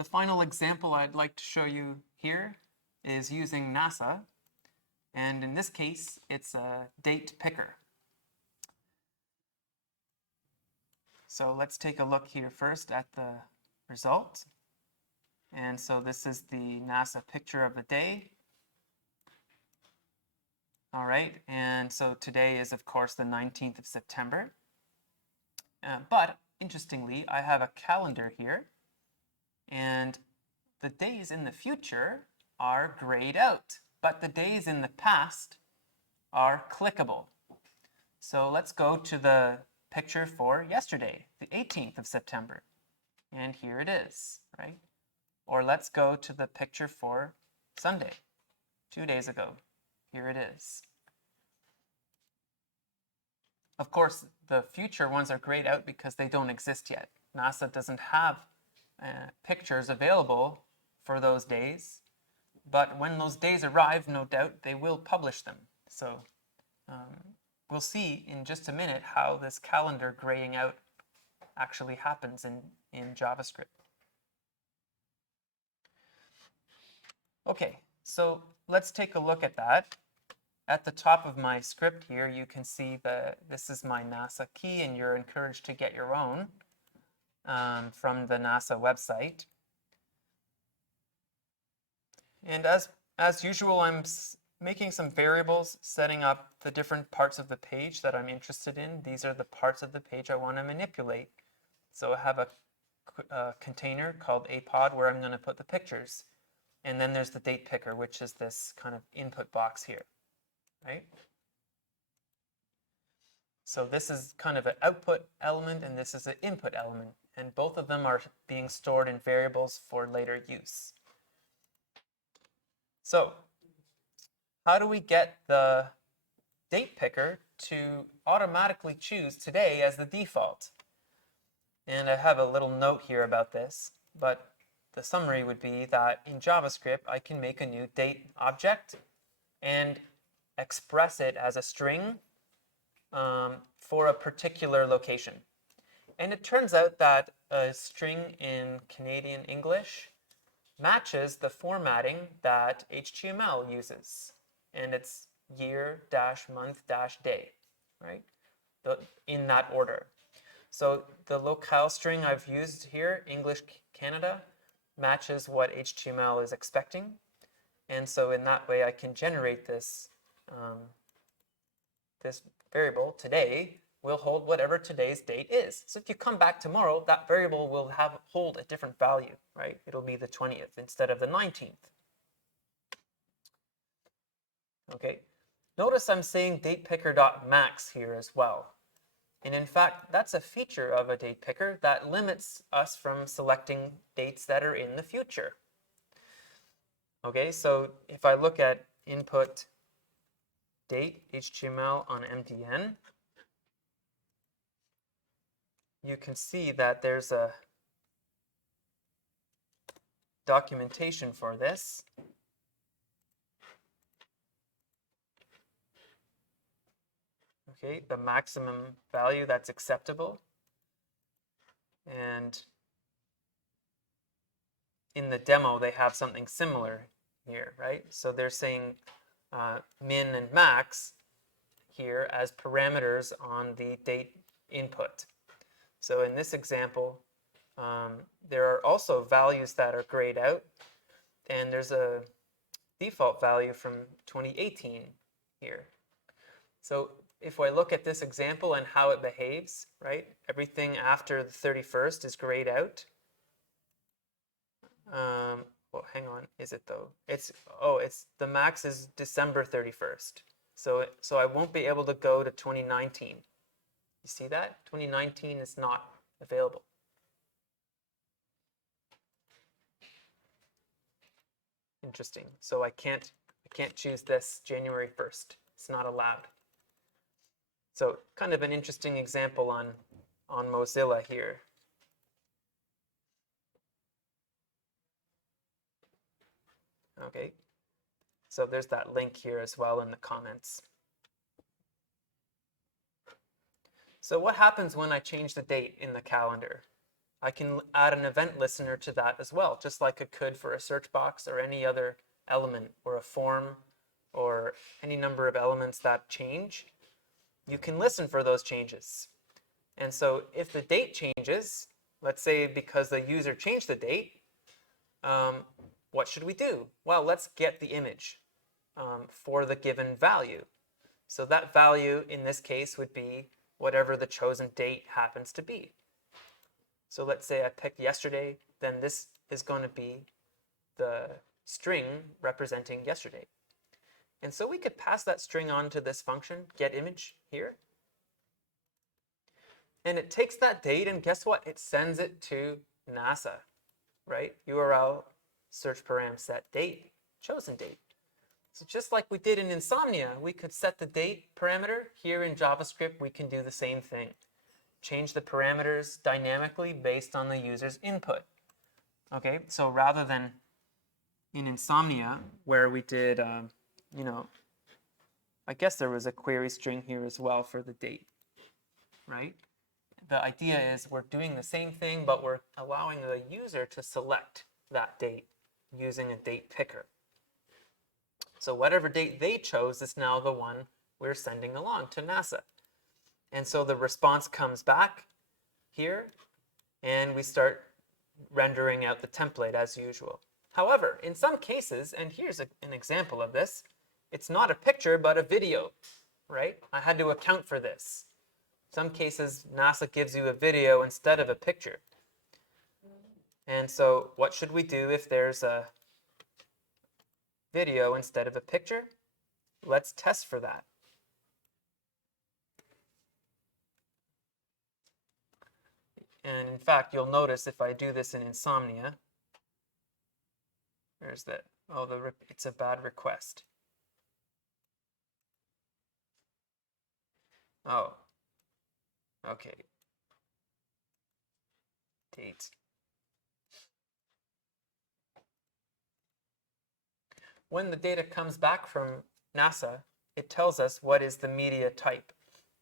The final example I'd like to show you here is using NASA, and in this case, it's a date picker. So let's take a look here first at the result. And so this is the NASA picture of the day. All right, and so today is, of course, the 19th of September. But interestingly, I have a calendar here, and the days in the future are grayed out, but the days in the past are clickable. So let's go to the picture for yesterday, the 18th of September. And here it is, right? Or let's go to the picture for Sunday, 2 days ago. Here it is. Of course, the future ones are grayed out because they don't exist yet. NASA doesn't have pictures available for those days, but when those days arrive, no doubt, they will publish them. So we'll see in just a minute how this calendar graying out actually happens in JavaScript. Okay, so let's take a look at that. At the top of my script here, you can see that this is my NASA key, and you're encouraged to get your own from the NASA website. And as usual, I'm making some variables, setting up the different parts of the page that I'm interested in. These are the parts of the page I want to manipulate. So I have a container called APOD where I'm going to put the pictures. And then there's the date picker, which is this kind of input box here, right? So this is kind of an output element, and this is an input element. And both of them are being stored in variables for later use. So how do we get the date picker to automatically choose today as the default? And I have a little note here about this, but the summary would be that in JavaScript, I can make a new date object and express it as a string for a particular location. And it turns out that a string in Canadian English matches the formatting that HTML uses. And it's year-month-day, right? In that order. So the locale string I've used here, English Canada, matches what HTML is expecting. And so in that way, I can generate this, this variable today will hold whatever today's date is. So if you come back tomorrow, that variable will hold a different value, right? It'll be the 20th instead of the 19th. Okay. Notice I'm saying datepicker.max here as well. And in fact, that's a feature of a date picker that limits us from selecting dates that are in the future. Okay, so if I look at input date HTML on MDN, you can see that there's a documentation for this. Okay, the maximum value that's acceptable. And in the demo, they have something similar here, right? So they're saying min and max here as parameters on the date input. So in this example, there are also values that are grayed out, and there's a default value from 2018 here. So if I look at this example and how it behaves, right, everything after the 31st is grayed out. Well, hang on, is it though? It's the max is December 31st. So I won't be able to go to 2019. You see that? 2019 is not available. Interesting. So I can't choose this January 1st. It's not allowed. So kind of an interesting example on Mozilla here. Okay, so there's that link here as well in the comments. So what happens when I change the date in the calendar? I can add an event listener to that as well, just like I could for a search box or any other element or a form or any number of elements that change. You can listen for those changes. And so if the date changes, let's say because the user changed the date, what should we do? Well, let's get the image for the given value. So that value in this case would be whatever the chosen date happens to be. So let's say I picked yesterday, then this is going to be the string representing yesterday. And so we could pass that string on to this function, getImage here. And it takes that date, and guess what? It sends it to NASA, right? URL search param set date, chosen date. So just like we did in Insomnia, we could set the date parameter. Here in JavaScript, we can do the same thing. Change the parameters dynamically based on the user's input. Okay, so rather than in Insomnia, where we did, you know, I guess there was a query string here as well for the date, right? The idea is we're doing the same thing, but we're allowing the user to select that date using a date picker. So whatever date they chose is now the one we're sending along to NASA. And so the response comes back here, and we start rendering out the template as usual. However, in some cases, and here's an example of this, it's not a picture, but a video, right? I had to account for this. Some cases, NASA gives you a video instead of a picture. And so what should we do if there's a video instead of a picture? Let's test for that. And in fact, you'll notice if I do this in Insomnia, there's that, oh, it's a bad request. Oh, okay. Date. When the data comes back from NASA, it tells us what is the media type.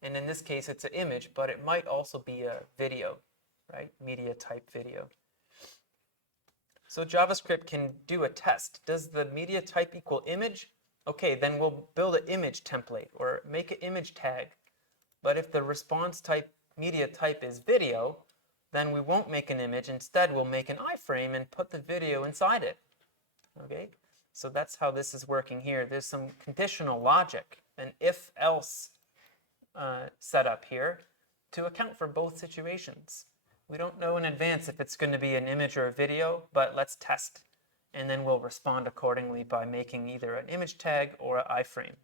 And in this case, it's an image, but it might also be a video, right? Media type video. So JavaScript can do a test. Does the media type equal image? Okay, then we'll build an image template or make an image tag. But if the response type, media type is video, then we won't make an image. Instead, we'll make an iframe and put the video inside it. Okay, so that's how this is working here. There's some conditional logic, an if-else setup here to account for both situations. We don't know in advance if it's going to be an image or a video, but let's test, and then we'll respond accordingly by making either an image tag or an iframe.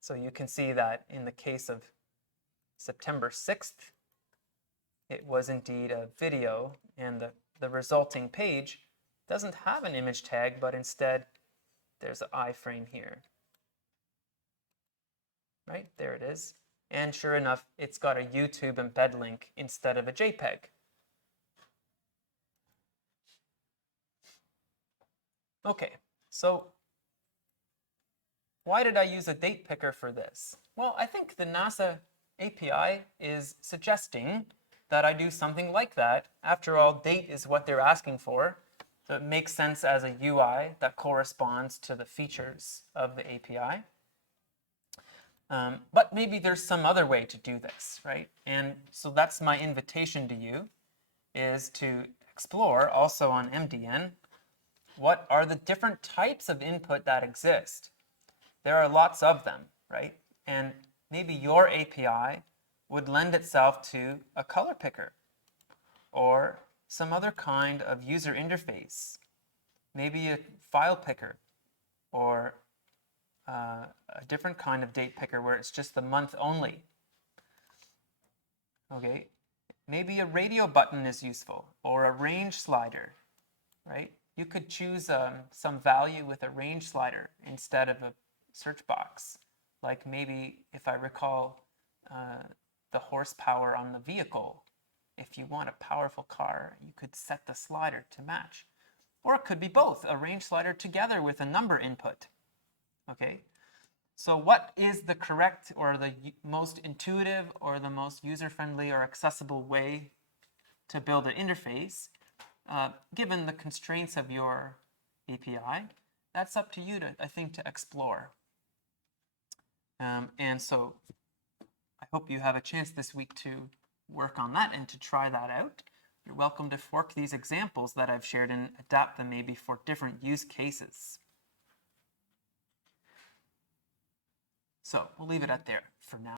So you can see that in the case of September 6th, it was indeed a video, and the resulting page doesn't have an image tag, but instead there's an iframe here. Right, there it is. And sure enough, it's got a YouTube embed link instead of a JPEG. Okay, so why did I use a date picker for this? Well, I think the NASA API is suggesting that I do something like that. After all, date is what they're asking for. So it makes sense as a UI that corresponds to the features of the API. But maybe there's some other way to do this, right? And so that's my invitation to you, is to explore also on MDN, what are the different types of input that exist? There are lots of them, right? And maybe your API would lend itself to a color picker or some other kind of user interface, maybe a file picker or a different kind of date picker where it's just the month only. Okay, maybe a radio button is useful or a range slider, right? You could choose some value with a range slider instead of a search box. Like maybe, if I recall, the horsepower on the vehicle. If you want a powerful car, you could set the slider to match. Or it could be both, a range slider together with a number input. Okay, so what is the correct or the most intuitive or the most user-friendly or accessible way to build an interface, given the constraints of your API, that's up to you to, I think, to explore. And so I hope you have a chance this week to work on that and to try that out. You're welcome to fork these examples that I've shared and adapt them maybe for different use cases. So we'll leave it at there for now.